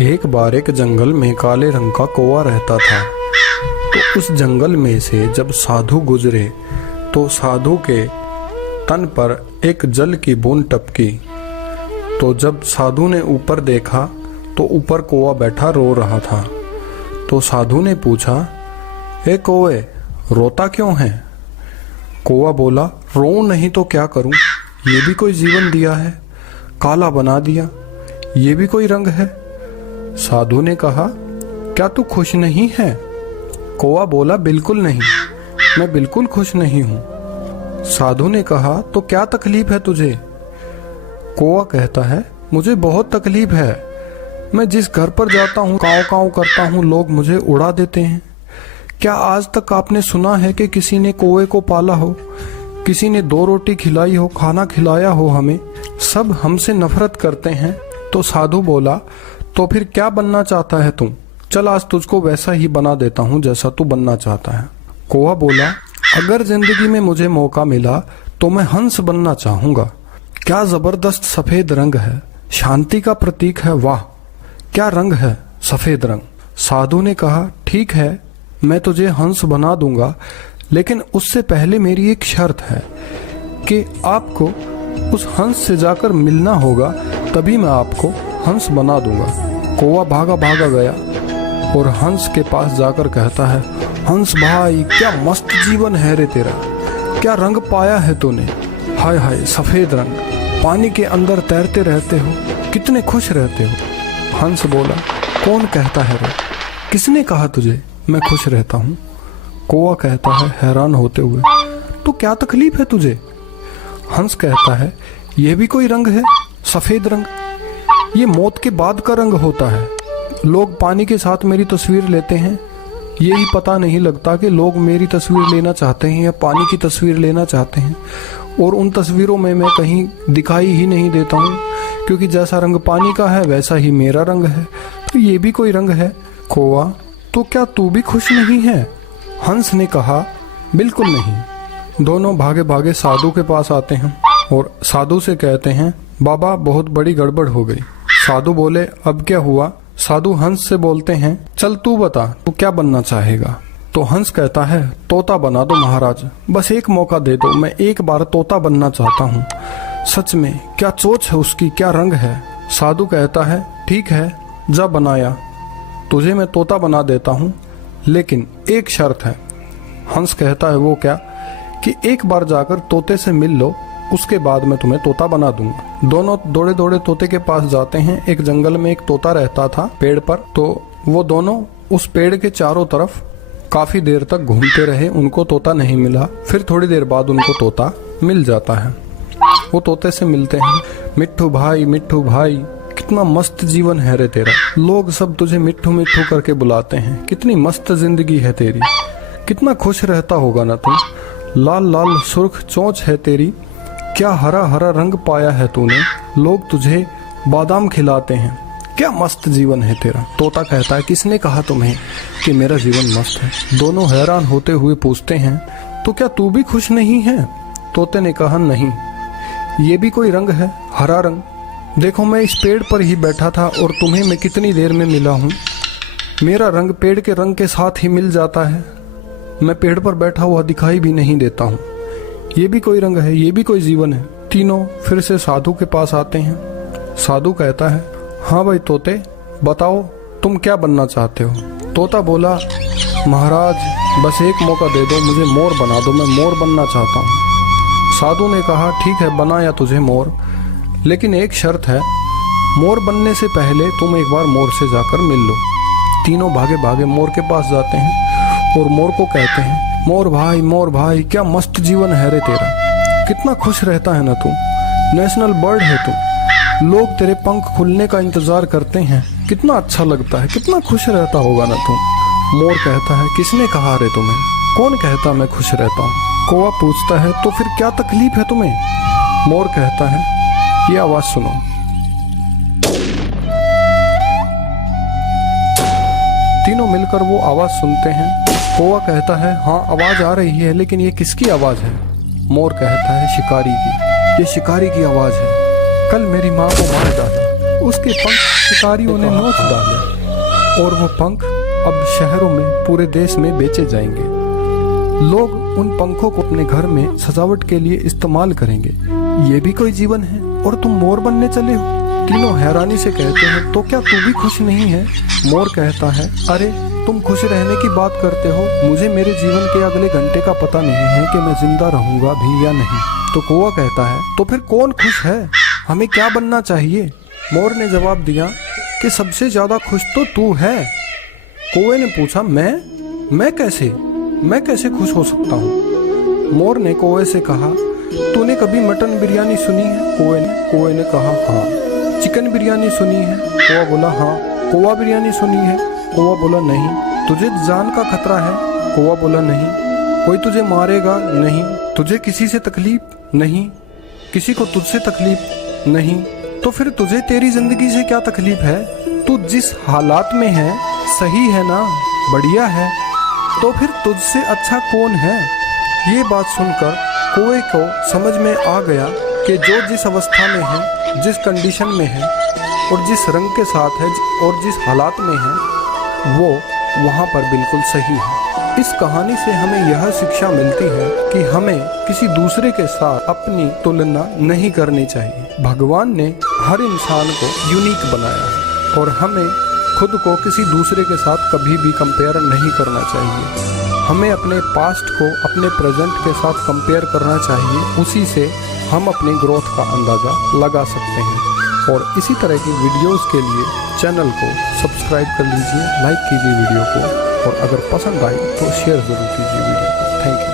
एक बार एक जंगल में काले रंग का कौवा रहता था। तो उस जंगल में से जब साधु गुजरे तो साधु के तन पर एक जल की बूंद टपकी। तो जब साधु ने ऊपर देखा तो ऊपर कौवा बैठा रो रहा था। तो साधु ने पूछा, ए कौवे, रोता क्यों है? कौवा बोला, रो नहीं तो क्या करूं, ये भी कोई जीवन दिया है, काला बना दिया, ये भी कोई रंग है। साधु ने कहा, क्या तू खुश नहीं है? कौवा बोला, बिल्कुल नहीं, मैं बिल्कुल खुश नहीं हूं। साधु ने कहा, तो क्या तकलीफ है तुझे? कौवा कहता है, मुझे बहुत तकलीफ है, मैं जिस घर पर जाता हूँ काव काव करता हूँ, लोग मुझे उड़ा देते हैं। क्या आज तक आपने सुना है कि किसी ने कौवे को पाला हो, किसी ने 2 रोटी खिलाई हो, खाना खिलाया हो हमें? सब हमसे नफरत करते हैं। तो साधु बोला, तो फिर क्या बनना चाहता है तू? चल आज तुझको वैसा ही बना देता हूँ जैसा तू बनना चाहता है। कौवा बोला, अगर जिंदगी में मुझे मौका मिला तो मैं हंस बनना चाहूंगा। क्या जबरदस्त सफेद रंग है, शांति का प्रतीक है, वाह क्या रंग है सफेद रंग। साधु ने कहा, ठीक है, मैं तुझे हंस बना दूंगा, लेकिन उससे पहले मेरी एक शर्त है कि आपको उस हंस से जाकर मिलना होगा, तभी मैं आपको हंस बना दूंगा। कौवा भागा भागा गया और हंस के पास जाकर कहता है, हंस भाई, क्या मस्त जीवन है रे तेरा, क्या रंग पाया है तूने, हाय हाय सफेद रंग, पानी के अंदर तैरते रहते हो, कितने खुश रहते हो। हंस बोला, कौन कहता है रे, किसने कहा तुझे मैं खुश रहता हूँ? कौवा कहता है हैरान होते हुए, तो क्या तकलीफ है तुझे? हंस कहता है, यह भी कोई रंग है, सफेद रंग, ये मौत के बाद का रंग होता है। लोग पानी के साथ मेरी तस्वीर लेते हैं, यही पता नहीं लगता कि लोग मेरी तस्वीर लेना चाहते हैं या पानी की तस्वीर लेना चाहते हैं, और उन तस्वीरों में मैं कहीं दिखाई ही नहीं देता हूँ, क्योंकि जैसा रंग पानी का है वैसा ही मेरा रंग है। तो ये भी कोई रंग है। कौवा, तो क्या तू भी खुश नहीं है? हंस ने कहा, बिल्कुल नहीं। दोनों भागे भागे साधु के पास आते हैं और साधु से कहते हैं, बाबा बहुत बड़ी गड़बड़ हो गई। साधु बोले, अब क्या हुआ? साधु हंस से बोलते हैं, चल तू बता, तू क्या बनना चाहेगा? तो हंस कहता है, तोता बना दो महाराज, बस एक मौका दे दो, मैं एक बार तोता बनना चाहता हूँ। सच में क्या चोच है उसकी, क्या रंग है? साधु कहता है, ठीक है, जा बनाया, तुझे मैं तोता बना देता हूँ, लेकिन एक शर्त है। हंस कहता है, वो क्या? कि एक बार जाकर तोते से मिल लो, उसके बाद मैं तुम्हें तोता बना दूंगा। दोनों दौड़े दौड़े तोते के पास जाते हैं। एक जंगल में एक तोता रहता था पेड़ पर। तो वो दोनों उस पेड़ के चारों तरफ काफी देर तक घूमते रहे, उनको तोता नहीं मिला। फिर थोड़ी देर बाद उनको तोता मिल जाता है। वो तोते से मिलते हैं, मिट्ठू भाई, मिट्ठू भाई, कितना मस्त जीवन है रे तेरा, लोग सब तुझे मिट्ठू मिट्ठू करके बुलाते हैं, कितनी मस्त जिंदगी है तेरी, कितना खुश रहता होगा ना तू, लाल लाल सुर्ख चोंच है तेरी, क्या हरा हरा रंग पाया है तूने, लोग तुझे बादाम खिलाते हैं, क्या मस्त जीवन है तेरा। तोता कहता है, किसने कहा तुम्हें कि मेरा जीवन मस्त है? दोनों हैरान होते हुए पूछते हैं, तो क्या तू भी खुश नहीं है? तोते ने कहा, नहीं, ये भी कोई रंग है, हरा रंग, देखो मैं इस पेड़ पर ही बैठा था और तुम्हें मैं कितनी देर में मिला हूँ, मेरा रंग पेड़ के रंग के साथ ही मिल जाता है, मैं पेड़ पर बैठा हुआ दिखाई भी नहीं देता हूँ, ये भी कोई रंग है, ये भी कोई जीवन है। तीनों फिर से साधु के पास आते हैं। साधु कहता है, हाँ भाई तोते, बताओ तुम क्या बनना चाहते हो? तोता बोला, महाराज बस एक मौका दे दो, मुझे मोर बना दो, मैं मोर बनना चाहता हूँ। साधु ने कहा, ठीक है, बनाया तुझे मोर, लेकिन एक शर्त है, मोर बनने से पहले तुम एक बार मोर से जाकर मिल लो। तीनों भागे भागे मोर के पास जाते हैं और मोर को कहते हैं, मोर भाई, क्या मस्त जीवन है रे तेरा, कितना खुश रहता है ना तू, नेशनल बर्ड है तू, लोग तेरे पंख खुलने का इंतजार करते हैं, कितना अच्छा लगता है, कितना खुश रहता होगा ना तू। मोर कहता है, किसने कहा रे तुम्हें, कौन कहता मैं खुश रहता हूँ? कौवा पूछता है, तो फिर क्या तकलीफ है तुम्हें? मोर कहता है, ये आवाज सुनो। तीनों मिलकर वो आवाज सुनते हैं। कौवा कहता है, हाँ आवाज आ रही है, लेकिन ये किसकी आवाज है? मोर कहता है, शिकारी की, ये शिकारी की आवाज है, कल मेरी माँ को मार डाला, उसके पंख शिकारियों ने नोच डाले और वो पंख अब शहरों में पूरे देश में बेचे जाएंगे। लोग उन पंखों को अपने घर में सजावट के लिए इस्तेमाल करेंगे। ये भी कोई जीवन है और तुम मोर बनने चले हो। तीनों हैरानी से कहते हैं, तो क्या तू भी खुश नहीं है? मोर कहता है, अरे तुम खुश रहने की बात करते हो, मुझे मेरे जीवन के अगले घंटे का पता नहीं है कि मैं जिंदा रहूंगा भी या नहीं। तो कौवा कहता है, तो फिर कौन खुश है? हमें क्या बनना चाहिए? मोर ने जवाब दिया कि सबसे ज्यादा खुश तो तू है। कौवे ने पूछा, मैं कैसे खुश हो सकता हूँ? मोर ने कौवे से कहा, तूने कभी मटन बिरयानी सुनी है? कौवे ने कहा, हाँ। चिकन बिरयानी सुनी है? कौवा बोला, हाँ। कौवा बिरयानी सुनी है? कौवा बोला, नहीं। तुझे जान का खतरा है? कौवा बोला, नहीं। कोई तुझे मारेगा? नहीं। तुझे किसी से तकलीफ? नहीं। किसी को तुझसे तकलीफ? नहीं। तो फिर तुझे तेरी जिंदगी से क्या तकलीफ है? तू जिस हालात में है सही है ना, बढ़िया है, तो फिर तुझसे अच्छा कौन है? ये बात सुनकर कौवे को समझ में आ गया कि जो जिस अवस्था में है, जिस कंडीशन में है और जिस रंग के साथ है और जिस हालात में है, वो वहाँ पर बिल्कुल सही है। इस कहानी से हमें यह शिक्षा मिलती है कि हमें किसी दूसरे के साथ अपनी तुलना नहीं करनी चाहिए। भगवान ने हर इंसान को यूनिक बनाया है और हमें खुद को किसी दूसरे के साथ कभी भी कंपेयर नहीं करना चाहिए। हमें अपने पास्ट को अपने प्रेजेंट के साथ कंपेयर करना चाहिए, उसी से हम अपनी ग्रोथ का अंदाज़ा लगा सकते हैं। और इसी तरह की वीडियोस के लिए चैनल को सब्सक्राइब कर लीजिए, लाइक कीजिए वीडियो को, और अगर पसंद आई तो शेयर ज़रूर कीजिए वीडियो को। Thank you.